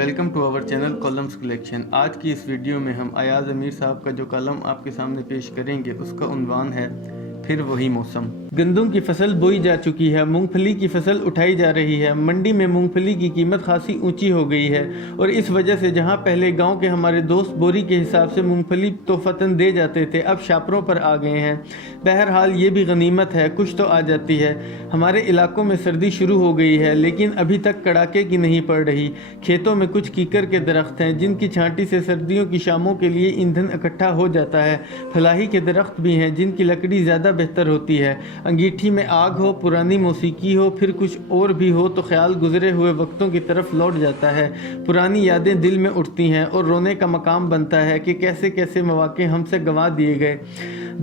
Welcome to our channel columns collection. آج کی اس video میں ہم ایاز امیر صاحب کا جو کالم آپ کے سامنے پیش کریں گے اس کا عنوان ہے پھر وہی موسم۔ گندم کی فصل بوئی جا چکی ہے، مونگ پھلی کی فصل اٹھائی جا رہی ہے۔ منڈی میں مونگ پھلی کی قیمت خاصی اونچی ہو گئی ہے اور اس وجہ سے جہاں پہلے گاؤں کے ہمارے دوست بوری کے حساب سے مونگ پھلی تحفتاً دے جاتے تھے، اب شاپروں پر آ گئے ہیں۔ بہرحال یہ بھی غنیمت ہے، کچھ تو آ جاتی ہے۔ ہمارے علاقوں میں سردی شروع ہو گئی ہے لیکن ابھی تک کڑاکے کی نہیں پڑ رہی۔ کھیتوں میں کچھ کیکر کے درخت ہیں جن کی چھانٹی سے سردیوں کی شاموں کے لیے ایندھن اکٹھا ہو جاتا ہے۔ پھلاہی کے درخت بھی ہیں جن کی لکڑی زیادہ بہتر ہوتی ہے۔ انگیٹھی میں آگ ہو، پرانی موسیقی ہو، پھر کچھ اور بھی ہو تو خیال گزرے ہوئے وقتوں کی طرف لوٹ جاتا ہے۔ پرانی یادیں دل میں اٹھتی ہیں اور رونے کا مقام بنتا ہے کہ کیسے کیسے مواقع ہم سے گنوا دیے گئے۔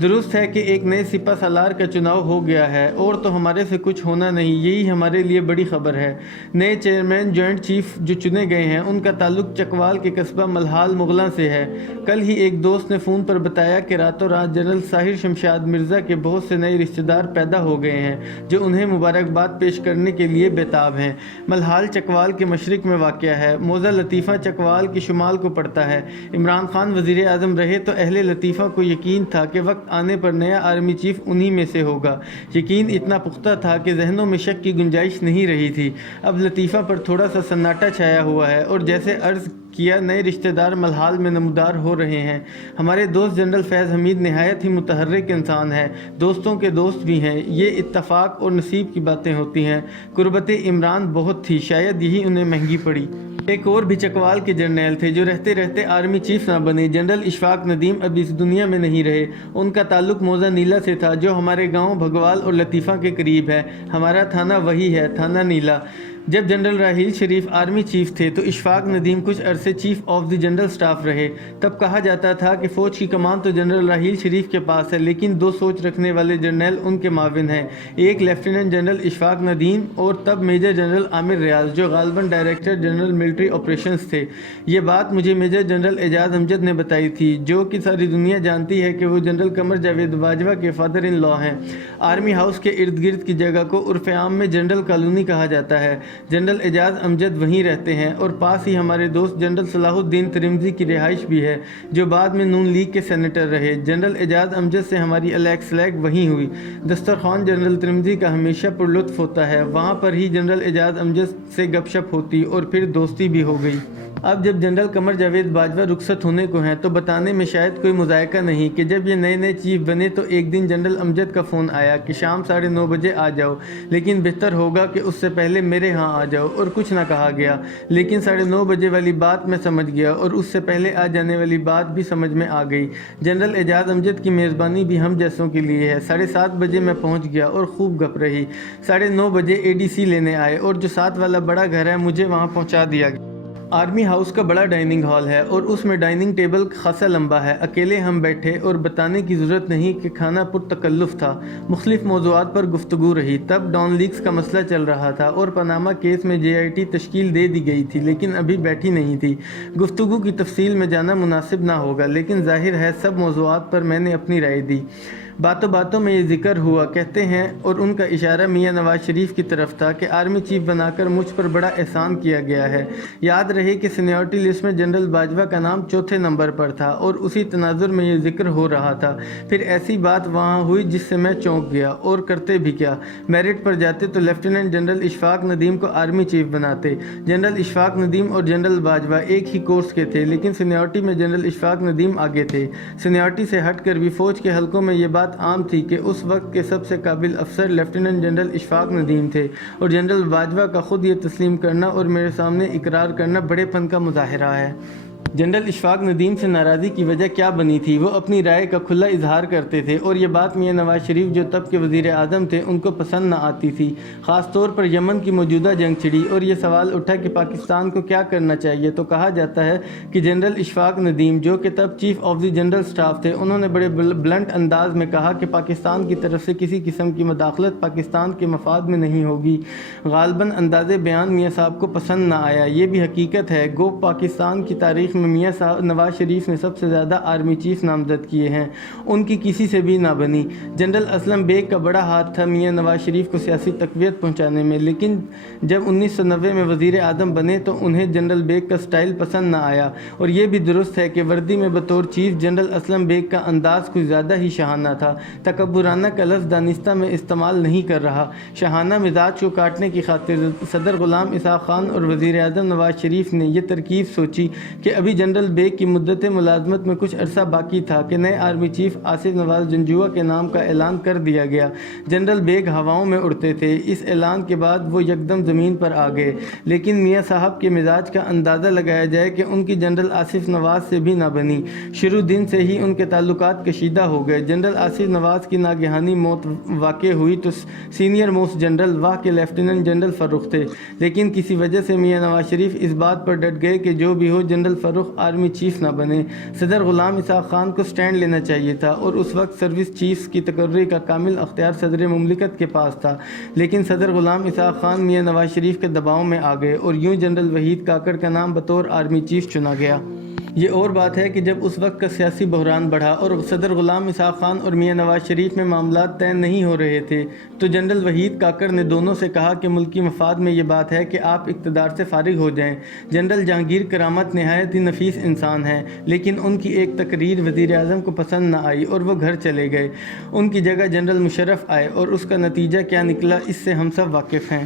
درست ہے کہ ایک نئے سپہ سالار کا چناؤ ہو گیا ہے اور تو ہمارے سے کچھ ہونا نہیں، یہی ہمارے لیے بڑی خبر ہے۔ نئے چیئرمین جوائنٹ چیف جو چنے گئے ہیں ان کا تعلق چکوال کے قصبہ ملہال مغلاں سے ہے۔ کل ہی ایک دوست نے فون پر بتایا کہ راتوں رات جنرل طاہر شمشاد مرزا کے بہت سے نئے رشتہ دار پیدا ہو گئے ہیں جو انہیں مبارکباد پیش کرنے کے لیے بےتاب ہیں۔ ملہال چکوال کے مشرق میں واقع ہے، موضع لطیفہ چکوال کے شمال کو پڑتا ہے۔ عمران خان وزیر اعظم رہے تو اہل لطیفہ کو یقین تھا کہ وقت آنے پر نیا آرمی چیف انہی میں سے ہوگا۔ یقین اتنا پختہ تھا کہ ذہنوں میں شک کی گنجائش نہیں رہی تھی۔ اب لطیفہ پر تھوڑا سا سناٹا چھایا ہوا ہے اور جیسے عرض کیا نئے رشتہ دار ملہال میں نمودار ہو رہے ہیں۔ ہمارے دوست جنرل فیض حمید نہایت ہی متحرک انسان ہے، دوستوں کے دوست بھی ہیں۔ یہ اتفاق اور نصیب کی باتیں ہوتی ہیں۔ قربت عمران بہت تھی، شاید یہی انہیں مہنگی پڑی۔ ایک اور بھی چکوال کے جرنیل تھے جو رہتے رہتے آرمی چیف نہ بنے، جنرل اشفاق ندیم اب اس دنیا میں نہیں رہے۔ ان کا تعلق موضع نیلا سے تھا جو ہمارے گاؤں بھگوال اور لطیفہ کے قریب ہے۔ ہمارا تھانہ وہی ہے، تھانہ نیلا۔ جب general Raheel Sharif army chief تھے تو اشفاق ندیم کچھ عرصے chief of the general staff رہے۔ تب کہا جاتا تھا کہ فوج کی کمان تو جنرل راحیل شریف کے پاس ہے لیکن دو سوچ رکھنے والے جرنیل ان کے معاون ہیں، ایک لیفٹیننٹ جنرل اشفاق ندیم اور تب میجر جنرل عامر ریاض جو غالباً ڈائریکٹر جنرل ملٹری آپریشنز تھے۔ یہ بات مجھے میجر جنرل اعجاز امجد نے بتائی تھی جو کہ ساری دنیا جانتی ہے کہ وہ جنرل قمر جاوید باجوہ کے فادر ان لا ہیں۔ آرمی ہاؤس کے ارد گرد کی جگہ کو عرف عام میں جنرل کالونی کہا جاتا ہے۔ جنرل اعجاز امجد وہیں رہتے ہیں اور پاس ہی ہمارے دوست جنرل صلاح الدین ترمذی کی رہائش بھی ہے جو بعد میں نون لیگ کے سینیٹر رہے۔ جنرل اعجاز امجد سے ہماری الیک سلیک وہیں ہوئی۔ دسترخوان جنرل ترمذی کا ہمیشہ پرلطف ہوتا ہے، وہاں پر ہی جنرل اعجاز امجد سے گپ شپ ہوتی اور پھر دوستی بھی ہو گئی۔ اب جب جنرل قمر جاوید باجوہ رخصت ہونے کو ہیں تو بتانے میں شاید کوئی مذائقہ نہیں کہ جب یہ نئے چیف بنے تو ایک دن جنرل امجد کا فون آیا کہ شام 9:30 بجے آ جاؤ، لیکن بہتر ہوگا کہ اس سے پہلے میرے ہاں آ جاؤ، اور کچھ نہ کہا گیا۔ لیکن 9:30 بجے والی بات میں سمجھ گیا اور اس سے پہلے آ جانے والی بات بھی سمجھ میں آ گئی۔ جنرل اعجاز امجد کی میزبانی بھی ہم جیسوں کے لیے ہے۔ 7:30 بجے میں پہنچ گیا اور خوب گپ رہی۔ 9:30 بجے ADC لینے آئے اور جو 7 والا بڑا گھر ہے مجھے وہاں پہنچا دیا گیا۔ آرمی ہاؤس کا بڑا ڈائننگ ہال ہے اور اس میں ڈائننگ ٹیبل خاصا لمبا ہے۔ اکیلے ہم بیٹھے اور بتانے کی ضرورت نہیں کہ کھانا پرتکلف تھا۔ مختلف موضوعات پر گفتگو رہی۔ تب ڈان لیکس کا مسئلہ چل رہا تھا اور پاناما کیس میں JIT تشکیل دے دی گئی تھی لیکن ابھی بیٹھی نہیں تھی۔ گفتگو کی تفصیل میں جانا مناسب نہ ہوگا لیکن ظاہر ہے سب موضوعات پر میں نے اپنی رائے دی۔ باتوں باتوں میں یہ ذکر ہوا، کہتے ہیں، اور ان کا اشارہ میاں نواز شریف کی طرف تھا کہ آرمی چیف بنا کر مجھ پر بڑا احسان کیا گیا ہے۔ یاد رہے کہ سینیورٹی لسٹ میں جنرل باجوہ کا نام 4تھے نمبر پر تھا اور اسی تناظر میں یہ ذکر ہو رہا تھا۔ پھر ایسی بات وہاں ہوئی جس سے میں چونک گیا، اور کرتے بھی کیا، میرٹ پر جاتے تو لیفٹیننٹ جنرل اشفاق ندیم کو آرمی چیف بناتے۔ جنرل اشفاق ندیم اور جنرل باجوہ ایک ہی کورس کے تھے لیکن سینیورٹی میں جنرل اشفاق ندیم آگے تھے۔ سینیورٹی سے ہٹ کر بھی فوج کے حلقوں میں یہ بات عام تھی کہ اس وقت کے سب سے قابل افسر لیفٹیننٹ جنرل اشفاق ندیم تھے اور جنرل باجوہ کا خود یہ تسلیم کرنا اور میرے سامنے اقرار کرنا بڑے پن کا مظاہرہ ہے۔ جنرل اشفاق ندیم سے ناراضی کی وجہ کیا بنی تھی؟ وہ اپنی رائے کا کھلا اظہار کرتے تھے اور یہ بات میاں نواز شریف جو تب کے وزیر اعظم تھے ان کو پسند نہ آتی تھی۔ خاص طور پر یمن کی موجودہ جنگ چھڑی اور یہ سوال اٹھا کہ پاکستان کو کیا کرنا چاہیے تو کہا جاتا ہے کہ جنرل اشفاق ندیم جو کہ تب chief of the general staff تھے انہوں نے بڑے بلنٹ انداز میں کہا کہ پاکستان کی طرف سے کسی قسم کی مداخلت پاکستان کے مفاد میں نہیں ہوگی۔ غالباً انداز بیان میاں صاحب کو پسند نہ آیا۔ یہ بھی حقیقت ہے، گو پاکستان کی تاریخ میں میاں نواز شریف نے سب سے زیادہ آرمی چیف نامزد کیے ہیں، ان کی کسی سے بھی نہ بنی۔ جنرل اسلم بیگ کا بڑا ہاتھ تھا میاں نواز شریف کو سیاسی تقویت پہنچانے میں، لیکن جب 1990 میں وزیر اعظم بنے تو انہیں جنرل بیگ کا سٹائل پسند نہ آیا، اور یہ بھی درست ہے کہ وردی میں بطور چیف جنرل اسلم بیگ کا انداز کچھ زیادہ ہی شاہانہ تھا۔ تکبرانہ کا لفظ دانستہ میں استعمال نہیں کر رہا۔ شاہانہ مزاج کو کاٹنے کی خاطر صدر غلام اسحاق خان اور وزیر اعظم نواز شریف نے یہ ترکیب سوچی کہ ابھی جنرل بیگ کی مدت ملازمت میں کچھ عرصہ باقی تھا کہ نئے آرمی چیف آصف نواز جنجوعہ کے نام کا اعلان کر دیا گیا۔ جنرل بیگ ہواؤں میں اڑتے تھے، اس اعلان کے بعد وہ یکدم زمین پر آ گئے، لیکن میاں صاحب کے مزاج کا اندازہ لگایا جائے کہ ان کی جنرل آصف نواز سے بھی نہ بنی۔ شروع دن سے ہی ان کے تعلقات کشیدہ ہو گئے۔ جنرل آصف نواز کی ناگہانی موت واقع ہوئی تو سینئر موسٹ جنرل واہ کے لیفٹیننٹ جنرل فروخ تھے، لیکن کسی وجہ سے میاں نواز شریف اس بات پر ڈٹ گئے کہ جو بھی ہو جنرل فروخ آرمی چیف نہ بنے۔ صدر غلام اسحاق خان کو سٹینڈ لینا چاہیے تھا، اور اس وقت سروس چیفز کی تقرری کا کامل اختیار صدر مملکت کے پاس تھا، لیکن صدر غلام اسحاق خان میاں نواز شریف کے دباؤ میں آ گئے اور یوں جنرل وحید کاکڑ کا نام بطور آرمی چیف چنا گیا۔ یہ اور بات ہے کہ جب اس وقت کا سیاسی بحران بڑھا اور صدر غلام اسحاق خان اور میاں نواز شریف میں معاملات طے نہیں ہو رہے تھے تو جنرل وحید کاکڑ نے دونوں سے کہا کہ ملکی مفاد میں یہ بات ہے کہ آپ اقتدار سے فارغ ہو جائیں۔ جنرل جہانگیر کرامت نہایت ہی نفیس انسان ہیں، لیکن ان کی ایک تقریر وزیر اعظم کو پسند نہ آئی اور وہ گھر چلے گئے۔ ان کی جگہ جنرل مشرف آئے اور اس کا نتیجہ کیا نکلا اس سے ہم سب واقف ہیں۔